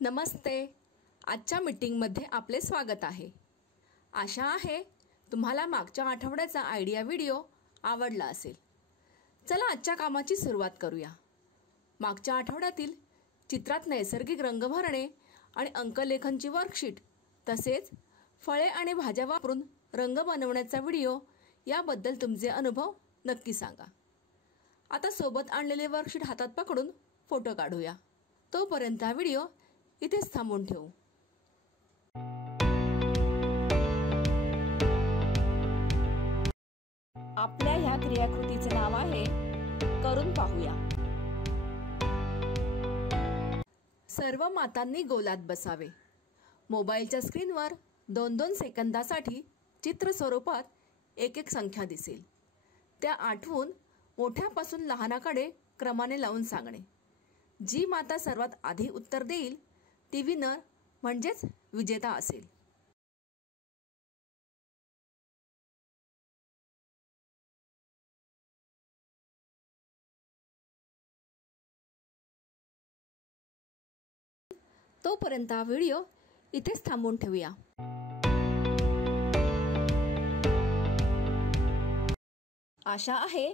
नमस्ते. आजच्या मीटिंगमध्ये आपले स्वागत आहे. आशा आहे तुम्हाला मागच्या आठवड्याचा आयडिया व्हिडिओ आवडला असेल. चला आजच्या कामाची सुरुवात करूया. मागच्या आठवड्यातील चित्रात नैसर्गिक रंग भरणे आणि अंकलेखनची वर्कशीट तसेच फळे आणि भाज्या वापरून रंग बनवण्याचा व्हिडिओ याबद्दल तुमचे अनुभव नक्की सांगा. आता सोबत आणलेले वर्कशीट हातात पकडून फोटो काढूया. तोपर्यंत हा व्हिडिओ इथेच थांबवून ठेवू. आपल्या ह्या क्रियाकृतीचे नाव आहे करून पाहूया. सर्व मातांनी गोलात बसावे. मोबाईलच्या स्क्रीनवर 2-2 सेकंदासाठी चित्र स्वरूपात एक संख्या दिसेल. त्या आठवून मोठ्यापासून लहानाकडे क्रमाने लावून सांगणे. जी माता सर्वात आधी उत्तर देईल ती विनर म्हणजेच विजेता असेल. तोपर्यंत हा व्हिडिओ इथेच थांबवून ठेवूया. आशा आहे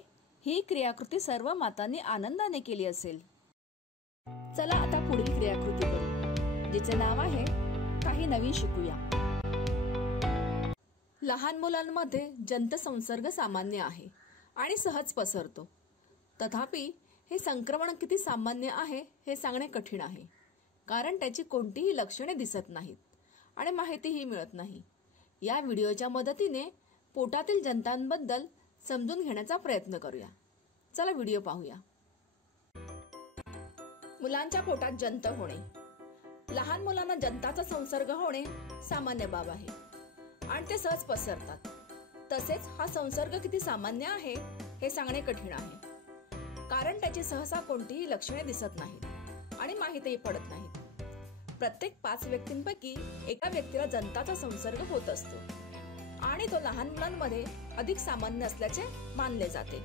ही क्रियाकृती सर्व मातांनी आनंदाने केली असेल. चला आता पुढील क्रियाकृती करू, जिचे नाव आहे काही नवीन शिकूया. लहान मुलांमध्ये जंत संसर्ग सामान्य आहे आणि सहज पसरतो. तथापि हे संक्रमण किती सामान्य आहे हे सांगणे कठीण आहे, कारण त्याची कोणतीही लक्षणे दिसत नाहीत आणि माहितीही मिळत नाही. या व्हिडिओच्या मदतीने पोटातील जंतांबद्दल समजून घेण्याचा प्रयत्न करूया. चला व्हिडिओ पाहूया. मुलांच्या पोटात जंत होणे. लहान मुलांना जंताचा संसर्ग होणे सामान्य बाब आहे आणि ते सहज पसरतात. तसेच हा संसर्ग किती सामान्य आहे हे सांगणे कठीण आहे, कारण त्याची सहसा कोणतीही लक्षणे दिसत नाहीत आणि माहितीही पडत नाहीत. प्रत्येक 5 व्यक्तींपैकी एका व्यक्तीला जंताचा संसर्ग होत असतो आणि तो लहान मुलांमध्ये अधिक सामान्य असल्याचे मानले जाते.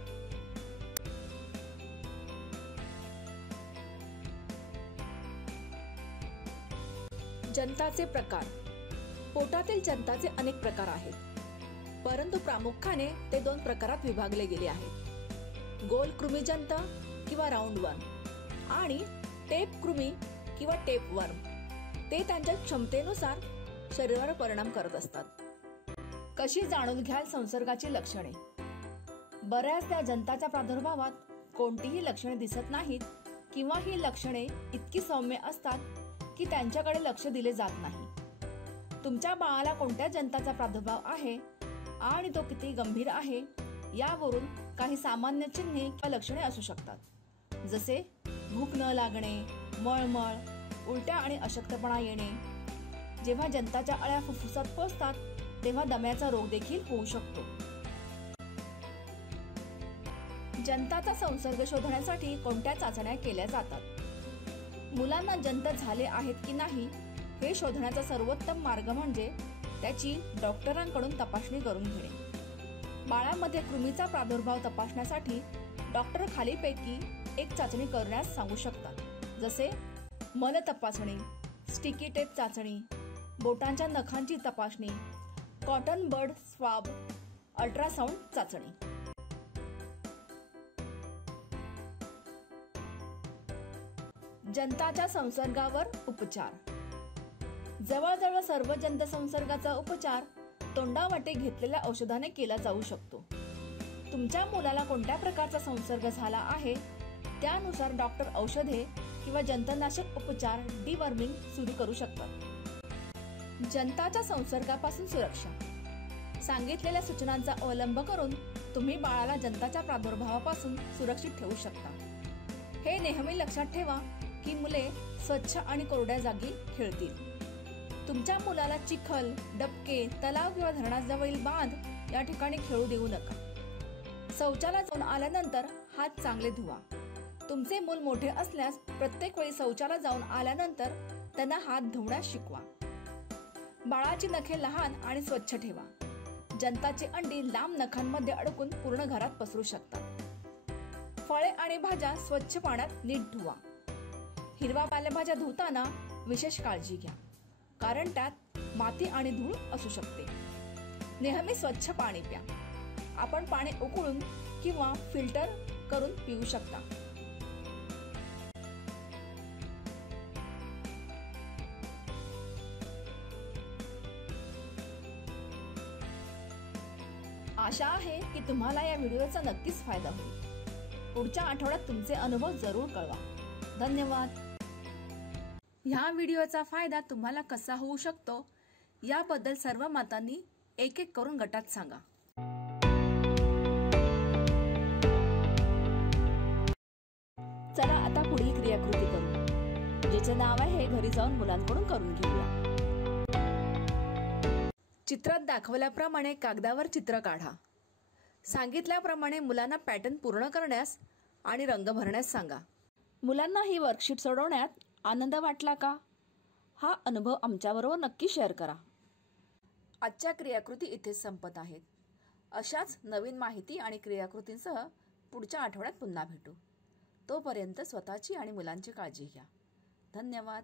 जंताचे प्रकार. पोटातील जंताचे अनेक प्रकार आहेत, परंतु प्रामुख्याने ते 2 प्रकारात विभागले गेले आहेत: गोल कृमीजंत किंवा राऊंड वर्म आणि टेप कृमी किंवा टेप वर्म. ते त्यांच्या क्षमतेनुसार शरीरावर परिणाम करत असतात. कशी जाणून घ्याल संसर्गाची लक्षणे. बऱ्याचदा जंताच्या प्रादुर्भावात कोणतीही लक्षणे दिसत नाहीत किंवा ही लक्षणे इतकी सौम्य असतात की त्यांच्याकडे लक्ष दिले जात नाही. तुमच्या बाळाला कोणत्या जंताचा प्रादुर्भाव आहे आणि तो किती गंभीर आहे यावरून काही सामान्य चिन्हे किंवा लक्षणे असू शकतात, जसे भूक न लागणे, मळमळ, उलट्या आणि अशक्तपणा येणे. जेव्हा जंताच्या अळ्या फुफ्फुसात पोहोचतात तेव्हा दम्याचा रोग देखील होऊ शकतो. जंताचा संसर्ग शोधण्यासाठी कोणत्या चाचण्या केल्या जातात. मुलांना जंत झाले आहेत की नाही हे शोधण्याचा सर्वोत्तम मार्ग म्हणजे त्याची डॉक्टरांकडून तपासणी करून घेणे. बाळामध्ये कृमीचा प्रादुर्भाव तपासण्यासाठी डॉक्टर खालीलपैकी एक चाचणी करण्यास सांगू शकतात, जसे मल तपासणी, स्टिकी टेप चाचणी, बोटांच्या नखांची तपासणी, कॉटन बड स्वाब, अल्ट्रासाउंड चाचणी. जंताच्या संसर्गावर उपचार. जवळजवळ सर्व जंत संसर्गाचा उपचार तोंडावाटे घेतलेल्या औषधाने केला जाऊ शकतो. तुमच्या मुलाला कोणत्या प्रकारचा संसर्ग झाला आहे त्यानुसार डॉक्टर औषधे किंवा जंतनाशक उपचार डिवर्मिंग सुरू करू शकतात. जंताच्या संसर्गापासून सुरक्षा. सांगितलेल्या सूचनांचा अवलंब करून तुम्ही बाळाला जंताच्या प्रादुर्भावापासून सुरक्षित ठेवू शकता. हे नेहमी लक्षात ठेवा की मुले स्वच्छ आणि कोरड्या जागी खेळतील. तुमच्या मुलाला चिखल, डबके, तलाव किंवा धरणाजवळील बांध या ठिकाणी खेळू देऊ नका. शौचाला जाऊन आल्यानंतर हात चांगले धुवा. तुमचे मूल मोठे असल्यास प्रत्येक वेळी शौचाला जाऊन आल्यानंतर त्यांना हात धुण्यास शिकवा. बाळाची नखे लहान आणि स्वच्छ ठेवा. जंताची अंडी लांब नखांमध्ये अडकून पूर्ण घरात पसरू शकतात. फळे आणि भाज्या स्वच्छ पाण्यात नीट धुवा. हिरवा पालेभाज्या धुताना विशेष काळजी घ्या, कारण त्यात माती आणि धूळ असू शकते. नेहमी स्वच्छ पाणी प्या. आपण पाणी उकळून किंवा फिल्टर करून पिऊ शकता. आशा आहे की तुम्हाला या व्हिडिओचा नक्कीच फायदा होईल. पुढच्या आठवड्यात तुमचे अनुभव जरूर कळवा. धन्यवाद. ह्या व्हिडिओचा फायदा तुम्हाला कसा होऊ शकतो याबद्दल सर्व मातांनी एक एक करून गटात सांगा. चला आता पुढील क्रियाकृती करू, जिचे नाव आहे घरी जाऊन मुलांकडून करून घेऊया. चित्रात दाखवल्याप्रमाणे कागदावर चित्र काढा. सांगितल्याप्रमाणे मुलांना पॅटर्न पूर्ण करण्यास आणि रंग भरण्यास सांगा. मुलांना ही वर्कशीट सोडवण्यात आनंद वाटला का? हा अनुभव आमच्याबरोबर नक्की शेअर करा. आजच्या क्रियाकृती इथेच संपत आहेत. अशाच नवीन माहिती आणि क्रियाकृतींसह पुढच्या आठवड्यात पुन्हा भेटू. तोपर्यंत स्वतःची आणि मुलांची काळजी घ्या. धन्यवाद.